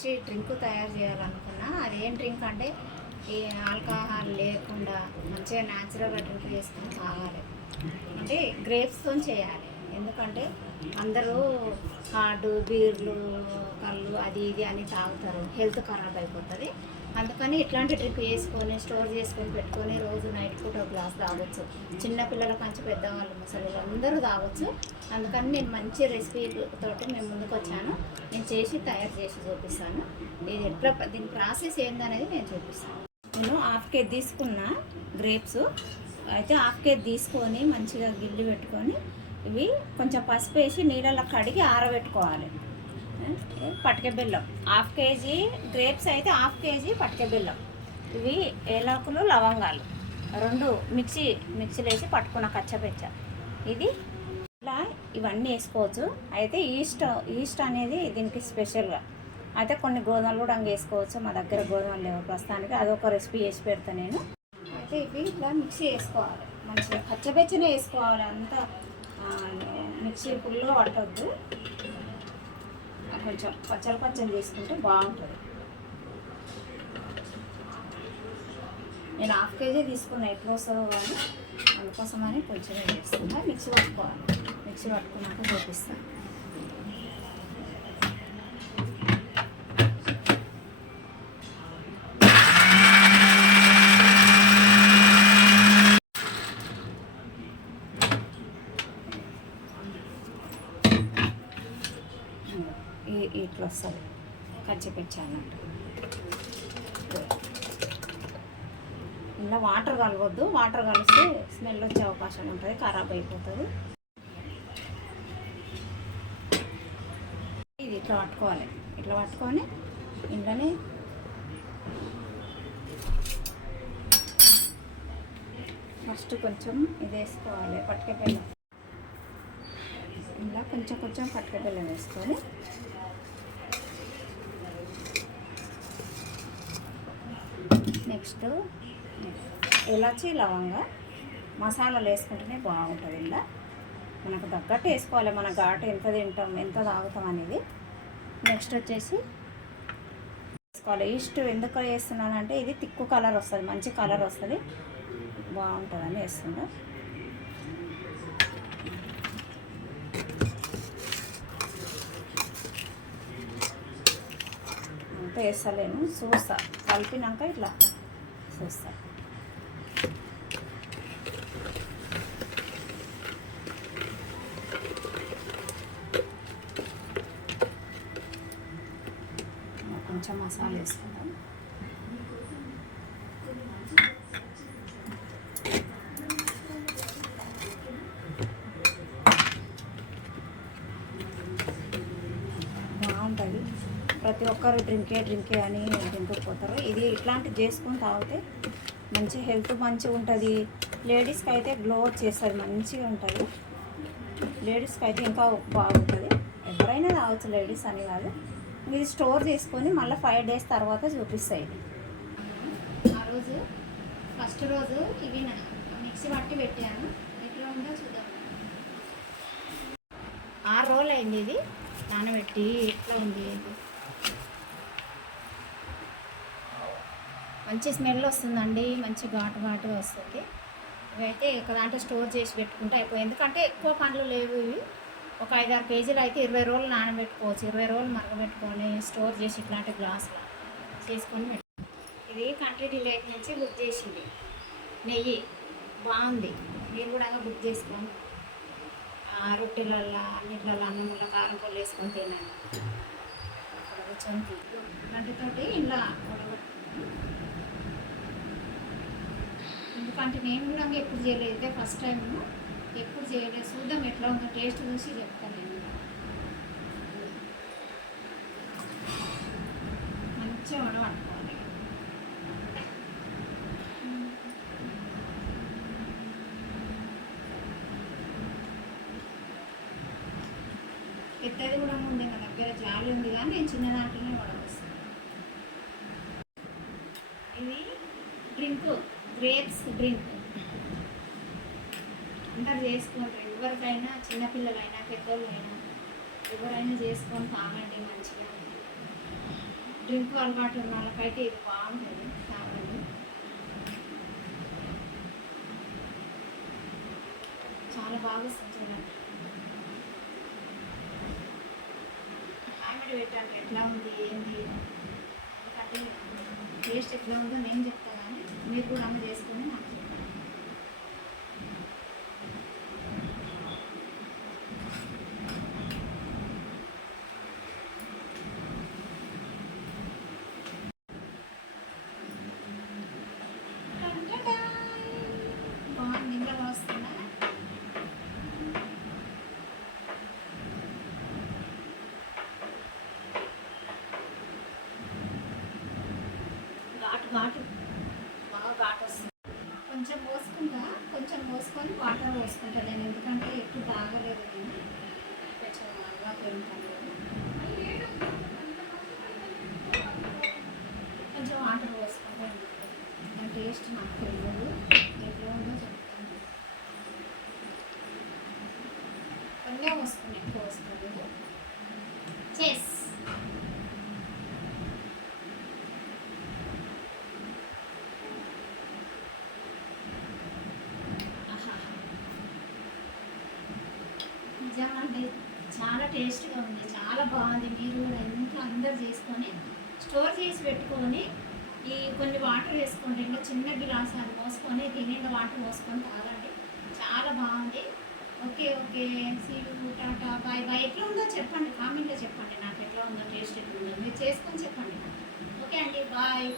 మంచి డ్రింక్ తయారు చేయాలనుకున్నా. అది ఏం డ్రింక్ అంటే ఈ ఆల్కహాల్ లేకుండా మంచిగా న్యాచురల్గా డ్రింక్ చేసుకొని తాగాలి. అంటే గ్రేప్స్తో చేయాలి. ఎందుకంటే అందరూ హార్డు బీర్లు కళ్ళు అది ఇది అని తాగుతారు, హెల్త్ ఖరాబ్ అయిపోతుంది. అందుకని ఇట్లాంటి డ్రింక్ వేసుకొని స్టోర్ చేసుకొని పెట్టుకొని రోజు నైట్ పూట ఒక గ్లాస్ తాగొచ్చు. చిన్నపిల్లల కంచి పెద్దవాళ్ళు ముసలి అందరూ తాగొచ్చు. అందుకని నేను మంచి రెసిపీ తోటి మేము ముందుకు వచ్చాను. నేను చేసి తయారు చేసి చూపిస్తాను. ఇది ఎట్లా దీని ప్రాసెస్ ఏందనేది నేను చూపిస్తాను. నేను హాఫ్ కేజీ తీసుకున్న గ్రేప్స్ అయితే హాఫ్ కేజీ తీసుకొని మంచిగా గిల్లి పెట్టుకొని ఇవి కొంచెం పసుపు వేసి నీళ్ళలో కడిగి ఆరబెట్టుకోవాలి. పటిక బెల్లం హాఫ్ కేజీ గ్రేప్స్ అయితే హాఫ్ కేజీ పటిక బెల్లం, ఇవి ఏలకులు లవంగాలు రెండు మిక్సీలో వేసి పట్టుకున్న కచ్చపెచ్చ. ఇది ఇలా ఇవన్నీ వేసుకోవచ్చు. అయితే ఈస్ట్ అనేది దీనికి స్పెషల్గా. అయితే కొన్ని గోధుమలు కూడా వేసుకోవచ్చు. మా దగ్గర గోధుమలు లేవు ప్రస్తుతానికి, అదొక రెసిపీ చేసి పెడతాను నేను. అయితే ఇవి ఇట్లా మిక్సీ వేసుకోవాలి, మంచిగా కచ్చపెచ్చనే వేసుకోవాలి. అంతా మిక్సీ ఫుల్గా పట్టవద్దు, కొంచెం పచ్చడి చేసుకుంటే బాగుంటుంది. నేను హాఫ్ కేజీ తీసుకున్నా, ఎట్లా వస్తుందో కానీ అందుకోసమని కొంచెం వేస్తున్నా. మిక్సీ పట్టుకోవాలి, మిక్సీ పట్టుకున్నాక చూపిస్తాను. ఇట్లా వస్తుంది కచ్చిపెచ్చి అన్నట్టు. ఇలా వాటర్ కలవద్దు, వాటర్ కలిస్తే స్మెల్ వచ్చే అవకాశం ఉంటుంది, ఖరాబ్ అయిపోతుంది. ఇది ఇట్లా పట్టుకోవాలి, ఇట్లా పట్టుకొని ఇంట్లోనే ఫస్ట్ కొంచెం ఇది వేసుకోవాలి పటిక బెల్లం. ఇలా కొంచెం పటిక బెల్లం వేసుకొని నెక్స్ట్ ఇలాచి లవంగా మసాలాలు వేసుకుంటేనే బాగుంటుంది. ఇలా మనకు తగ్గట్టు వేసుకోవాలి, మన ఘాటు ఎంత తింటాం ఎంత తాగుతాం అనేది. నెక్స్ట్ వచ్చేసి వేసుకోవాలి. ఈస్ట్ ఎందుకు వేస్తున్నానంటే ఇది తిక్కు కలర్ వస్తుంది, మంచి కలర్ వస్తుంది, బాగుంటుందని వేస్తున్నా. అంతా వేస్తలేను, చూస్తా కలిపినాక ఇట్లా చూస్తా. కొంచెం మసాలా వేసుకుందాం. బాగుంటుంది. ప్రతి ఒక్కరు డ్రింకే అని డ్రింకుపోతారు. ఇది ఇట్లాంటివి చేసుకొని తాగితే మంచి హెల్త్ మంచిగా ఉంటుంది. లేడీస్కి అయితే గ్లో వచ్చేస్తుంది, మంచిగా ఉంటుంది. లేడీస్కి అయితే ఇంకా బాగుంటుంది. ఎవరైనా తాగవచ్చు, లేడీస్ అని కాదు. ఇది స్టోర్ చేసుకొని మళ్ళీ 5 days తర్వాత చూపిస్తాయి. ఆ రోజు ఫస్ట్ రోజు ఇవి మిక్సీ పట్టి పెట్టాను, ఎట్లా ఉందో చూద్దాం. 6 రోజులు అయింది ఇది నానబెట్టి. ఎట్లా ఉంది, మంచి స్మెల్ వస్తుందండి, మంచి ఘాటుగా వస్తుంది. ఇవైతే ఒక దాంట్లో స్టోర్ చేసి పెట్టుకుంటే అయిపోయి, ఎందుకంటే ఎక్కువ పండ్లు లేవు ఇవి. ఒక 5-6 కేజీలు అయితే 20 రోజులు నానబెట్టుకోవచ్చు. 20 రోజులు మరగబెట్టుకొని స్టోర్ చేసి ఇట్లాంటి గ్లాసులో చేసుకొని ఇది కంట్రీ డిలైట్ నుంచి బుక్ చేసింది. నెయ్యి బాగుంది, మీరు కూడా బుక్ చేసుకొని రొట్టెలల్లో అన్నిట్లలో అన్నంలో కారం పొల్లు వేసుకొని తినండి. అక్కడ కూర్చొని గంటతోటి ఇలా ఎందుకంటే నేను కూడా ఎప్పుడు చేయలేదు, ఇదే ఫస్ట్ టైం, ఎప్పుడు చేయలేదు. చూద్దాం ఎట్లా ఉందో, టేస్ట్ చూసి చెప్తాను నేను. మంచిగా వడపట్టుకోవాలి. పెద్దది కూడా ఉంది నా దగ్గర, జాలి ఉంది, కానీ నేను చిన్న దాంట్లోనే వడవస్తాను. ఇది డ్రింక్, గ్రేప్స్ డ్రింక్ అందరు చేసుకుంటారు. ఎవరికైనా చిన్నపిల్లలైనా పెద్దోళ్ళైనా ఎవరైనా చేసుకొని తాగండి, మంచిగా డ్రింక్ అలవాటు ఉన్న వాళ్ళకైతే ఇది బాగుంటుంది, తాగండి. చాలా బాగా వస్తుంది చూడండి. కామెంట్ పెట్టండి ఎట్లా ఉంది ఏంటి, ఎందుకంటే టేస్ట్ ఎట్లా ఉందో నేను చెప్తా కానీ మీరు కూడా అమ్మ చేసుకొని నాకు చెప్పండి. బాగుంది, ఇంకా వస్తుందా? ఘాటు బాగా ఘాటు వస్తుంది. కొంచెం పోసుకుంటా, కొంచెం పోసుకొని వాటర్ పోసుకుంటా నేను, ఎందుకంటే ఎక్కువ తాగలేదు నేను, కొంచెం అలవాటు ఉంటాను. కొంచెం వాటర్ పోసుకుంటా, నా టేస్ట్ నాకు తెలియదు ఎట్లా ఉందో చెప్తాను. కొంచెం పోసుకుని ఎక్కువ వస్తుంది. చేస్ నిజమండి, చాలా టేస్ట్గా ఉంది, చాలా బాగుంది. మీరు కూడా ఇంట్లో అందరు చేసుకొని స్టోర్ చేసి పెట్టుకొని ఈ కొన్ని వాటర్ వేసుకోండి, ఇంకా చిన్న గిలాస్ అది పోసుకొని తినేగా వాటర్ పోసుకొని తాగండి, చాలా బాగుంది. ఓకే ఓకే, సీ యూ, టాటా, బాయ్ బాయ్. ఎట్లా ఉందో చెప్పండి, కామెంట్లో చెప్పండి నాకు ఎట్లా ఉందో, టేస్ట్ ఎట్లా ఉందో మీరు చేసుకొని చెప్పండి. ఓకే అండి, బాయ్.